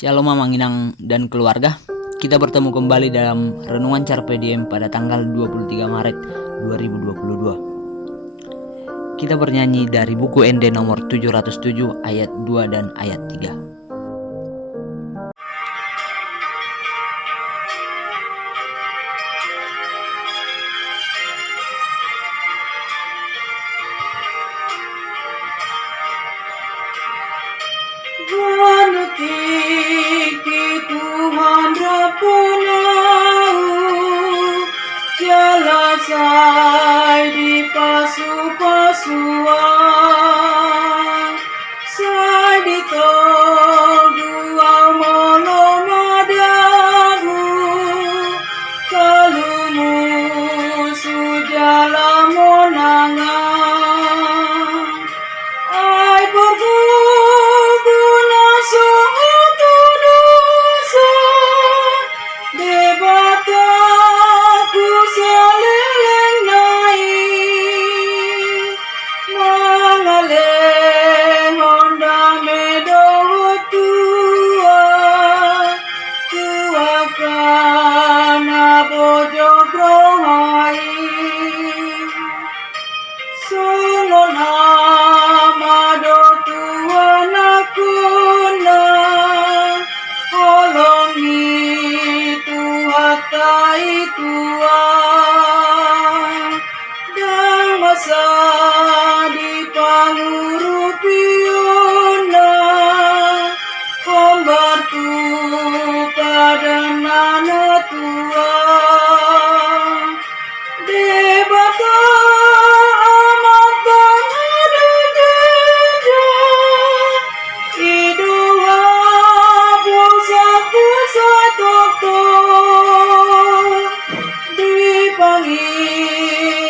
Shalom Mamang Inang dan keluarga. Kita bertemu kembali dalam Renungan Carpe Diem pada tanggal 23 Maret 2022. Kita bernyanyi dari buku ND nomor 707 ayat 2 dan ayat 3. Tuhan Rabbunau jelasai di pasu-pasuan sai di togua monomadaru kalumu sujala monangan ai berguna suatu dosa debataku seleleng naik mengalih honda medowo tua kana bojo krohai sungon amado tuanakuna holongi tuhatai tuan dan masa di pangurupiona kombartu pada nana tuan debata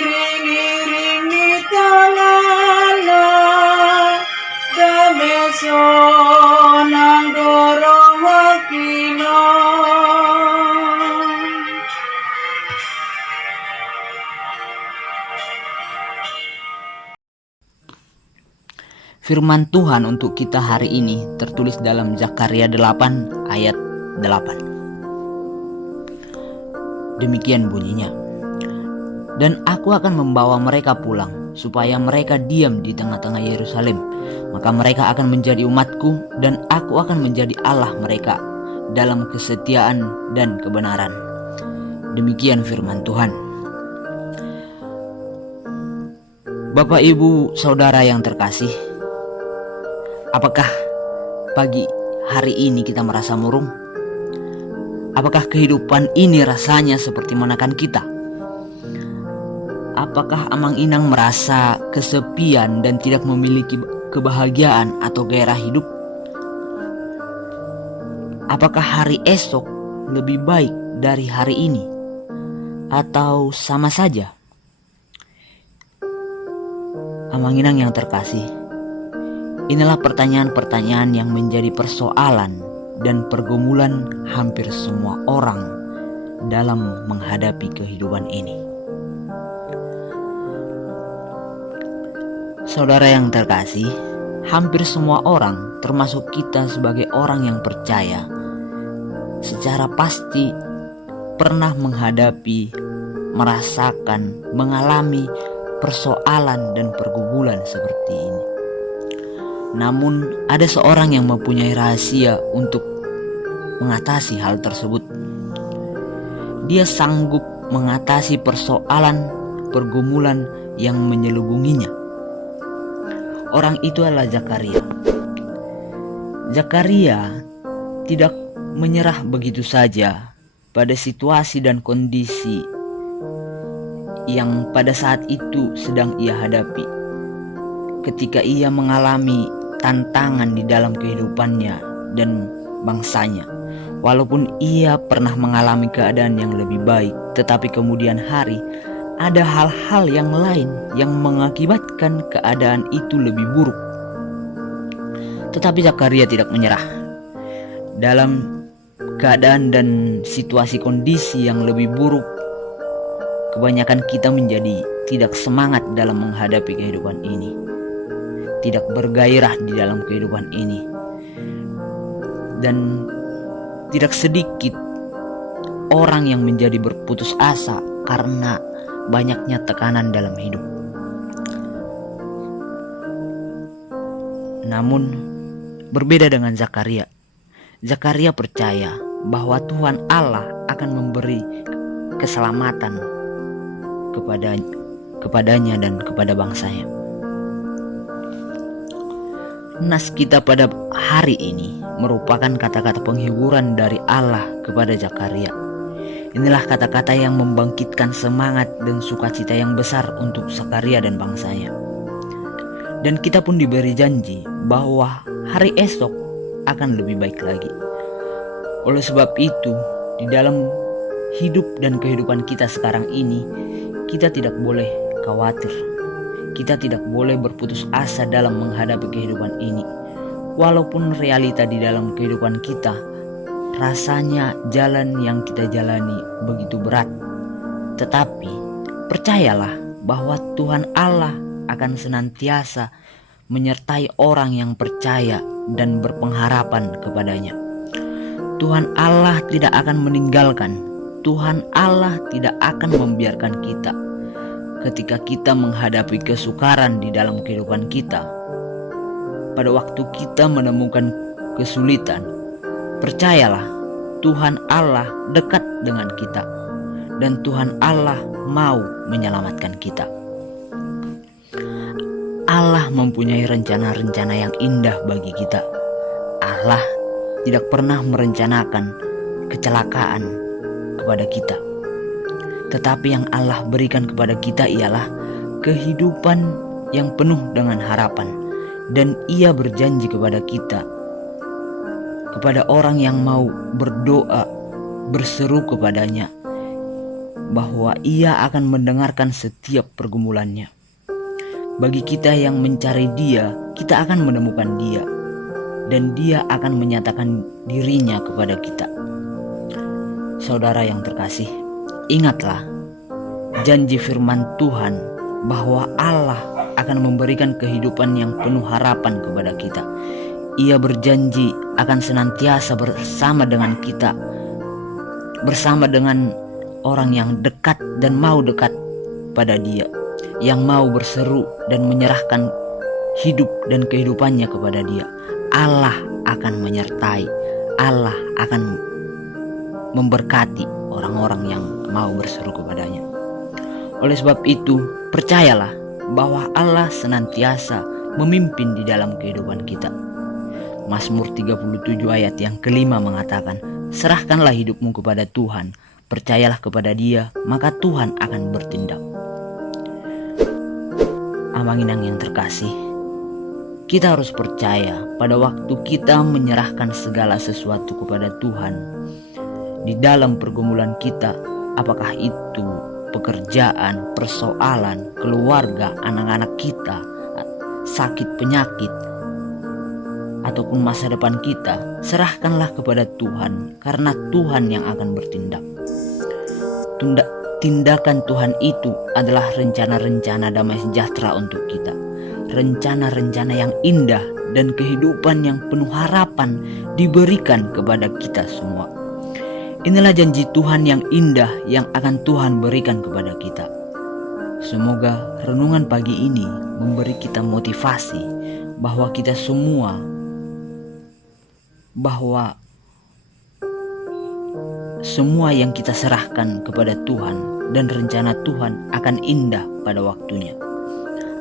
iring-iringi tanganna dameso nang dorong wakino. Firman Tuhan untuk kita hari ini tertulis dalam Zakaria 8 ayat 8. Demikian bunyinya. Dan aku akan membawa mereka pulang, supaya mereka diam di tengah-tengah Yerusalem. Maka mereka akan menjadi umatku, dan aku akan menjadi Allah mereka dalam kesetiaan dan kebenaran. Demikian firman Tuhan. Bapak, Ibu, Saudara yang terkasih, apakah pagi hari ini kita merasa murung? Apakah kehidupan ini rasanya seperti menekan kita? Apakah Amang Inang merasa kesepian dan tidak memiliki kebahagiaan atau gairah hidup? Apakah hari esok lebih baik dari hari ini? Atau sama saja? Amang Inang yang terkasih, inilah pertanyaan-pertanyaan yang menjadi persoalan dan pergumulan hampir semua orang dalam menghadapi kehidupan ini. Saudara yang terkasih, hampir semua orang, termasuk kita sebagai orang yang percaya, secara pasti pernah menghadapi, merasakan, mengalami persoalan dan pergumulan seperti ini. Namun ada seorang yang mempunyai rahasia untuk mengatasi hal tersebut. Dia sanggup mengatasi persoalan, pergumulan yang menyelubunginya. Orang itu adalah Zakaria. Zakaria tidak menyerah begitu saja pada situasi dan kondisi yang pada saat itu sedang ia hadapi. Ketika ia mengalami tantangan di dalam kehidupannya dan bangsanya, walaupun ia pernah mengalami keadaan yang lebih baik, tetapi kemudian hari ada hal-hal yang lain yang mengakibatkan keadaan itu lebih buruk. Tetapi Zakaria tidak menyerah. Dalam keadaan dan situasi kondisi yang lebih buruk, kebanyakan kita menjadi tidak semangat dalam menghadapi kehidupan ini, tidak bergairah di dalam kehidupan ini, dan Tidak sedikit orang yang menjadi berputus asa karena banyaknya tekanan dalam hidup. Namun berbeda dengan Zakaria. Zakaria percaya bahwa Tuhan Allah akan memberi keselamatan kepadanya dan kepada bangsanya. Nas kita pada hari ini merupakan kata-kata penghiburan dari Allah kepada Zakaria. Inilah kata-kata yang membangkitkan semangat dan sukacita yang besar untuk Zakaria dan bangsanya. Dan kita pun diberi janji bahwa hari esok akan lebih baik lagi. Oleh sebab itu, di dalam hidup dan kehidupan kita sekarang ini, kita tidak boleh khawatir. Kita tidak boleh berputus asa dalam menghadapi kehidupan ini. Walaupun realita di dalam kehidupan kita, rasanya jalan yang kita jalani begitu berat. Tetapi percayalah bahwa Tuhan Allah akan senantiasa menyertai orang yang percaya dan berpengharapan kepadanya. Tuhan Allah tidak akan meninggalkan. Tuhan Allah tidak akan membiarkan kita ketika kita menghadapi kesukaran di dalam kehidupan kita. Pada waktu kita menemukan kesulitan, percayalah Tuhan Allah dekat dengan kita dan Tuhan Allah mau menyelamatkan kita. Allah mempunyai rencana-rencana yang indah bagi kita. Allah tidak pernah merencanakan kecelakaan kepada kita. Tetapi yang Allah berikan kepada kita ialah kehidupan yang penuh dengan harapan. Dan Ia berjanji kepada kita, kepada orang yang mau berdoa, berseru kepadanya, bahwa Ia akan mendengarkan setiap pergumulannya. Bagi kita yang mencari Dia, kita akan menemukan Dia, dan Dia akan menyatakan dirinya kepada kita. Saudara yang terkasih, ingatlah janji firman Tuhan bahwa Allah akan memberikan kehidupan yang penuh harapan kepada kita. Ia berjanji akan senantiasa bersama dengan kita, bersama dengan orang yang dekat dan mau dekat pada Dia, yang mau berseru dan menyerahkan hidup dan kehidupannya kepada Dia. Allah akan menyertai, Allah akan memberkati orang-orang yang mau berseru kepadanya. Oleh sebab itu, percayalah bahwa Allah senantiasa memimpin di dalam kehidupan kita. Mazmur 37 ayat yang kelima mengatakan, serahkanlah hidupmu kepada Tuhan, percayalah kepada Dia, maka Tuhan akan bertindak. Amanginang yang terkasih, kita harus percaya pada waktu kita menyerahkan segala sesuatu kepada Tuhan di dalam pergumulan kita, apakah itu pekerjaan, persoalan, keluarga, anak-anak kita, sakit penyakit, ataupun masa depan kita, serahkanlah kepada Tuhan, karena Tuhan yang akan bertindak. Tindakan Tuhan itu adalah rencana-rencana damai sejahtera untuk kita, rencana-rencana yang indah dan kehidupan yang penuh harapan diberikan kepada kita semua. Inilah janji Tuhan yang indah yang akan Tuhan berikan kepada kita. Semoga renungan pagi ini memberi kita motivasi bahwa kita semua, bahwa semua yang kita serahkan kepada Tuhan dan rencana Tuhan akan indah pada waktunya.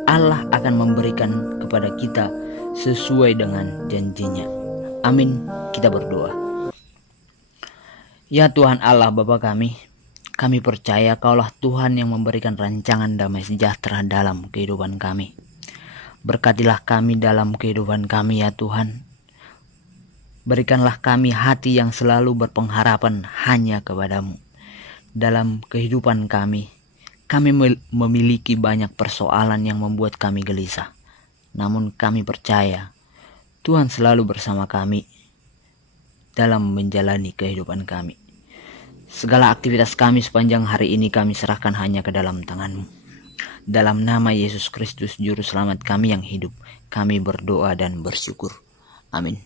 Allah akan memberikan kepada kita sesuai dengan janjinya. Amin. Kita berdoa. Ya Tuhan Allah Bapa kami percaya Kaulah Tuhan yang memberikan rancangan damai sejahtera dalam kehidupan kami. Berkatilah kami dalam kehidupan kami ya Tuhan. Berikanlah kami hati yang selalu berpengharapan hanya kepadamu. Dalam kehidupan kami memiliki banyak persoalan yang membuat kami gelisah. Namun kami percaya Tuhan selalu bersama kami dalam menjalani kehidupan kami. Segala aktivitas kami sepanjang hari ini kami serahkan hanya ke dalam tangan-Mu. Dalam nama Yesus Kristus Juru Selamat kami yang hidup, kami berdoa dan bersyukur. Amin.